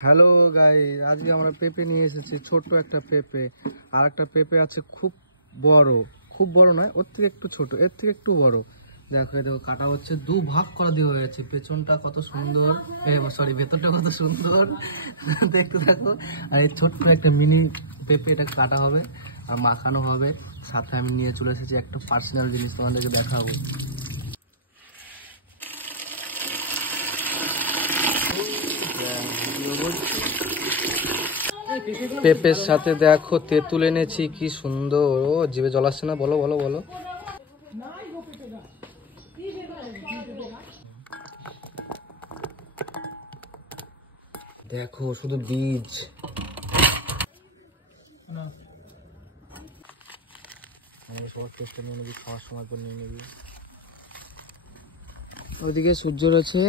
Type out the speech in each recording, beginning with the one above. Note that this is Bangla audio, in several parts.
হ্যালো গাই, আজকে আমরা পেঁপে নিয়ে এসেছি। ছোট্ট একটা পেঁপে, আর একটা পেঁপে আছে খুব বড়, খুব বড় নয়, ওর থেকে একটু ছোট, এর থেকে একটু বড়। দেখো দেখো কাটা হচ্ছে, দু ভাগ করে দেওয়া হয়েছে। পেছনটা কত সুন্দর, সরি ভেতরটা কত সুন্দর দেখতে থাকো। আর এই ছোট্ট একটা মিনি পেঁপে, এটা কাটা হবে আর মাখানো হবে। সাথে আমি নিয়ে চলে এসেছি একটা পার্সোনাল জিনিস, তোমাদেরকে দেখাবো। পেঁপের সাথে দেখো তেঁতুল এনেছি, কি সুন্দর। ও জিভে জল আসছে না? বলো বলো বলো। দেখো শুধু বীজ। সবার টেস্টটা নিয়ে নিবি, খাওয়ার সময় পর নিয়ে নিবি। ওইদিকে সূর্য রয়েছে,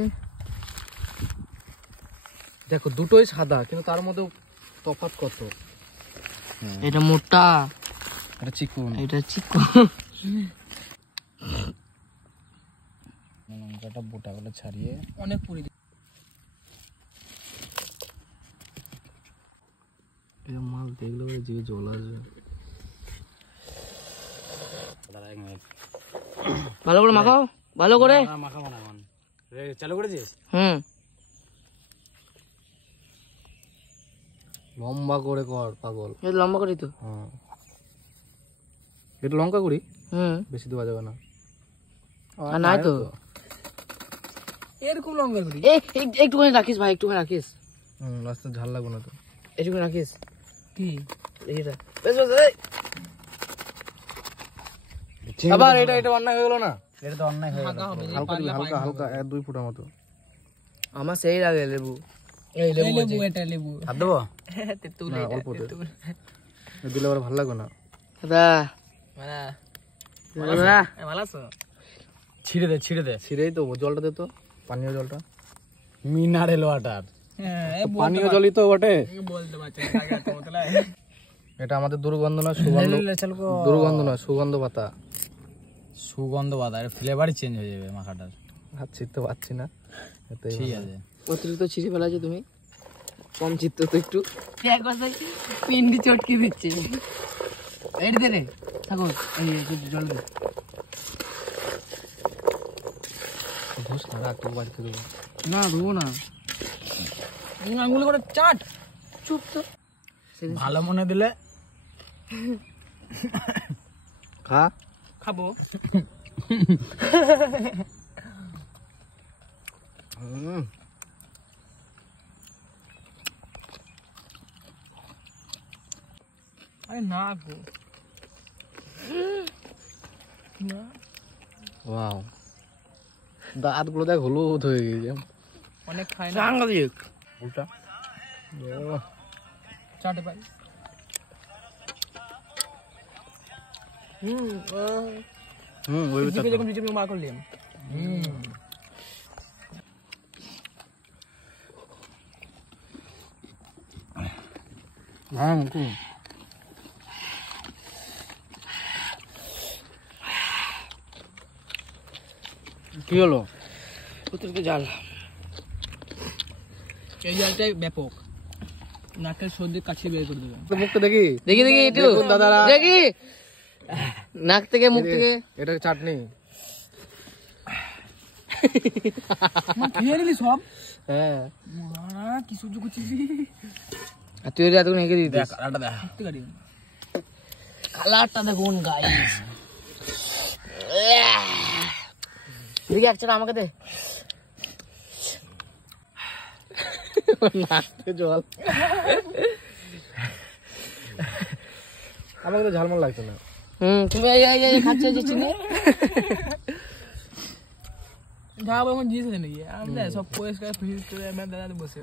দেখো দুটোই সাদা কিন্তু তার মধ্যে তফাৎ কত। এটা মোটা, এটা চিকন, এটা চিকন। লঙ্কাটা বোটাগুলো ছাড়িয়ে অনেক পুরি। এটা মাল দেখলে যে জল আসবে। ভালো করে মাখাও, ভালো করে মাখাবো না এখন। চালু করেছিস? লম্বা করে কর পাগল। লম্বা করি তো। হ্যাঁ, একটু লঙ্কা করি, বেশি দেওয়া যাবে না। আর নাই তো এরকম লঙ্কা করি। একটুখানি রাখিস ভাই, একটুখানি রাখিস। রাস্তা ঝাল লাগবে না তো, একটুখানি রাখিস। কি এইটা আবার এটা অন্যায় হয়ে গেল না? এটা তো অন্যায় হয়ে গেল। হালকা দিবি, হালকা হালকা 1-2 ফুটার মতো। আমার সেই লাগে লেবু। এই লেবু, এটা লেবু। হাত দেবো? তেঁতুল, না অল্প দে, দিলে আবার ভালো লাগবে না। দাদা ভালো আছো? ছিঁড়ে দে, ছিঁড়েই তো জলটা দে তো, পানীয় জলটা, মিনারেল ওয়াটার। পানীয় জলই তো বটে। এটা আমাদের দুর্গন্ধ না, সুগন্ধ। দুর্গন্ধ না, সুগন্ধ পাতা। সুগন্ধ পাতা, এর ফ্লেভারই চেঞ্জ হয়ে যাবে মাখাটার। হাত ছিঁড়তে পারছি না, ঠিক আছে। অতিরিক্ত ছিঁড়ে ফেলাছে তুমি, কম চিত্ত তো একটু। এক কথায় পিন্ডি চটকে দিচ্ছে। এই দে রে ঠাকুর, এই জল দে। ধুস না, একটু বাড়িতে দেবো না ধুবো না, আঙুলে করে চাট। চুপ তো, ভালো মনে দিলে খা। খাবো। আরে না গো, না। ওয়াও, দাঁতগুলো দেখ হলুদ হয়ে গেছে। অনেক খায় না, সাংঘাতিক। উল্টা চাটে পাই। ওই যখন নিচে মা করলাম। কি হলো? অতিরিক্ত জাল। এই জালটাই ব্যাপক, নাকের সর্দি কাছে বের করে দেবে। মুখটা দেখি, দেখি দেখি একটু দাদারা, দেখি নাক থেকে মুখ থেকে। এটা চাটনি। খেয়ে নিলি সব? হ্যাঁ, কি সহ্য করছিস? আর তুই এতক্ষণ হেঁকে দিবি। কালারটা দেখুন গাইস। দেখি একচা আমাকে দে। নাকতে জল। আমাকে তো ঝালমাল লাগছে না। তুমি খাচ্ছ চিনি যাবো এখন দিয়েছে নাকি? আমরা সব পরিষ্কার করে বসে